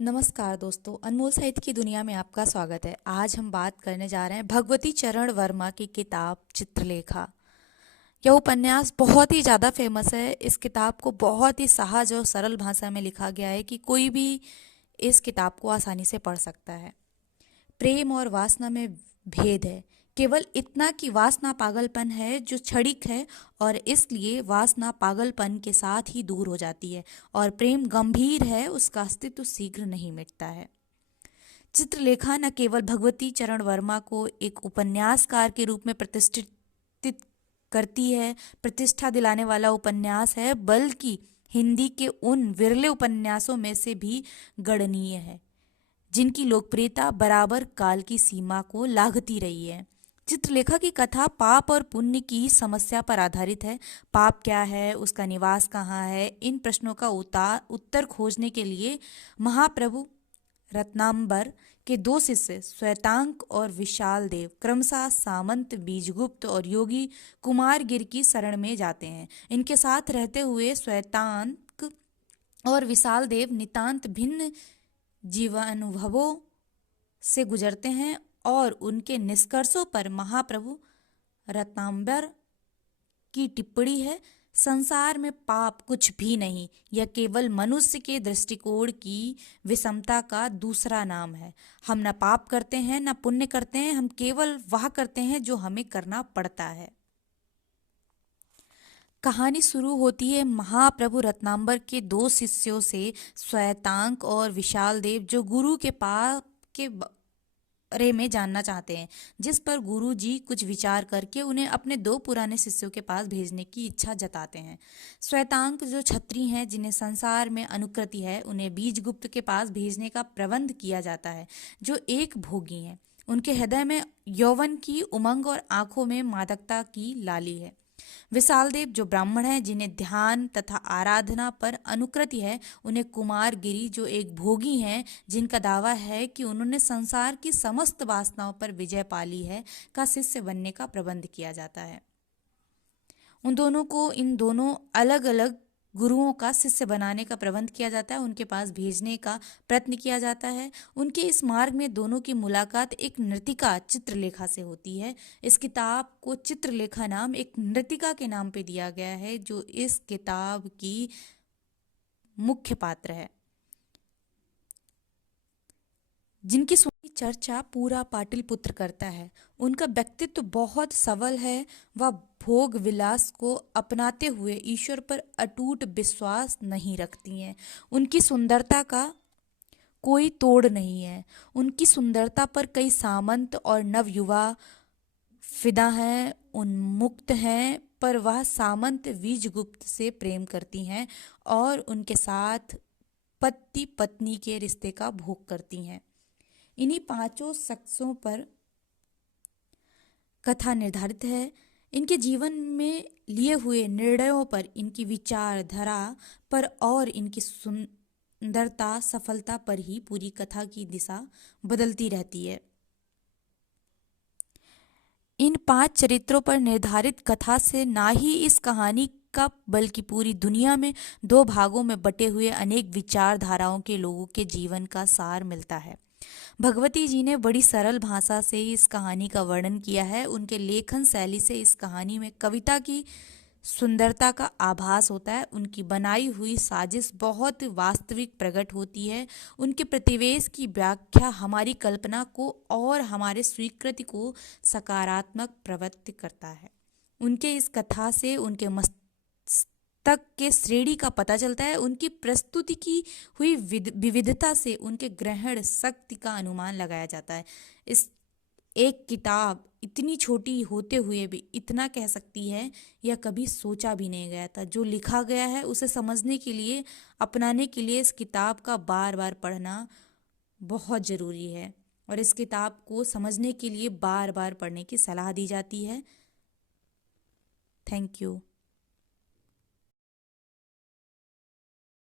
नमस्कार दोस्तों, अनमोल साहित्य की दुनिया में आपका स्वागत है। आज हम बात करने जा रहे हैं भगवती चरण वर्मा की किताब चित्रलेखा। यह उपन्यास बहुत ही ज़्यादा फेमस है। इस किताब को बहुत ही सहज और सरल भाषा में लिखा गया है कि कोई भी इस किताब को आसानी से पढ़ सकता है। प्रेम और वासना में भेद है, केवल इतना कि वासना पागलपन है जो क्षणिक है और इसलिए वासना पागलपन के साथ ही दूर हो जाती है, और प्रेम गंभीर है, उसका अस्तित्व शीघ्र नहीं मिटता है। चित्रलेखा न केवल भगवती चरण वर्मा को एक उपन्यासकार के रूप में प्रतिष्ठित करती है, प्रतिष्ठा दिलाने वाला उपन्यास है, बल्कि हिंदी के उन विरले उपन्यासों में से भी गणनीय है जिनकी लोकप्रियता बराबर काल की सीमा को लांघती रही है। चित्रलेखा की कथा पाप और पुण्य की समस्या पर आधारित है। पाप क्या है, उसका निवास कहाँ है, इन प्रश्नों का उत्तर खोजने के लिए महाप्रभु रत्नांबर के दो शिष्य श्वेतांक और विशाल देव क्रमशः सामंत बीजगुप्त और योगी कुमारगिर की शरण में जाते हैं। इनके साथ रहते हुए श्वेतांक और विशाल देव नितांत भिन्न जीवानुभवों से गुजरते हैं और उनके निष्कर्षों पर महाप्रभु रत्नांबर की टिप्पणी है, संसार में पाप कुछ भी नहीं, यह केवल मनुष्य के दृष्टिकोण की विषमता का दूसरा नाम है। हम न पाप करते हैं न पुण्य करते हैं, हम केवल वह करते हैं जो हमें करना पड़ता है। कहानी शुरू होती है महाप्रभु रत्नांबर के दो शिष्यों से, श्वेतांक और विशाल देव, जो गुरु के पाप के बारे में जानना चाहते हैं, जिस पर गुरु जी कुछ विचार करके उन्हें अपने दो पुराने शिष्यों के पास भेजने की इच्छा जताते हैं। श्वेतांक जो छत्री हैं, जिन्हें संसार में अनुकृति है, उन्हें बीजगुप्त के पास भेजने का प्रबंध किया जाता है, जो एक भोगी हैं। उनके हृदय में यौवन की उमंग और आंखों में मादकता की लाली है। विशाल देव जो ब्राह्मण हैं, जिन्हें ध्यान तथा आराधना पर अनुकृति है, उन्हें कुमारगिरी जो एक भोगी हैं, जिनका दावा है कि उन्होंने संसार की समस्त वासनाओं पर विजय पा ली है, का शिष्य बनने का प्रबंध किया जाता है। उन दोनों को इन दोनों अलग अलग गुरुओं का शिष्य बनाने का प्रबंध किया जाता है, उनके पास भेजने का प्रयत्न किया जाता है। उनके इस मार्ग में दोनों की मुलाकात एक नृतिका चित्रलेखा से होती है। इस किताब को चित्रलेखा नाम एक नृतिका के नाम पे दिया गया है, जो इस किताब की मुख्य पात्र है, जिनकी चर्चा पूरा पाटलिपुत्र करता है। उनका व्यक्तित्व बहुत सबल है। वह भोग विलास को अपनाते हुए ईश्वर पर अटूट विश्वास नहीं रखती हैं। उनकी सुंदरता का कोई तोड़ नहीं है। उनकी सुंदरता पर कई सामंत और नवयुवा फिदा हैं, उन्मुक्त हैं, पर वह सामंत बीजगुप्त से प्रेम करती हैं और उनके साथ पति पत्नी के रिश्ते का भोग करती हैं। इन्हीं पांचों शख्सों पर कथा निर्धारित है। इनके जीवन में लिए हुए निर्णयों पर, इनकी विचारधारा पर और इनकी सुंदरता सफलता पर ही पूरी कथा की दिशा बदलती रहती है। इन पांच चरित्रों पर निर्धारित कथा से ना ही इस कहानी का, बल्कि पूरी दुनिया में दो भागों में बटे हुए अनेक विचारधाराओं के लोगों के जीवन का सार मिलता है। भगवती जी ने बड़ी सरल भाषा से इस कहानी का वर्णन किया है। उनके लेखन शैली से इस कहानी में कविता की सुंदरता का आभास होता है। उनकी बनाई हुई साजिश बहुत वास्तविक प्रकट होती है। उनके प्रतिवेश की व्याख्या हमारी कल्पना को और हमारे स्वीकृति को सकारात्मक प्रवृत्त करता है। उनके इस कथा से उनके तक के श्रेणी का पता चलता है। उनकी प्रस्तुति की हुई विविधता से उनके ग्रहण शक्ति का अनुमान लगाया जाता है। इस एक किताब इतनी छोटी होते हुए भी इतना कह सकती है, यह कभी सोचा भी नहीं गया था। जो लिखा गया है उसे समझने के लिए, अपनाने के लिए इस किताब का बार बार पढ़ना बहुत ज़रूरी है, और इस किताब को समझने के लिए बार बार पढ़ने की सलाह दी जाती है। Thank you.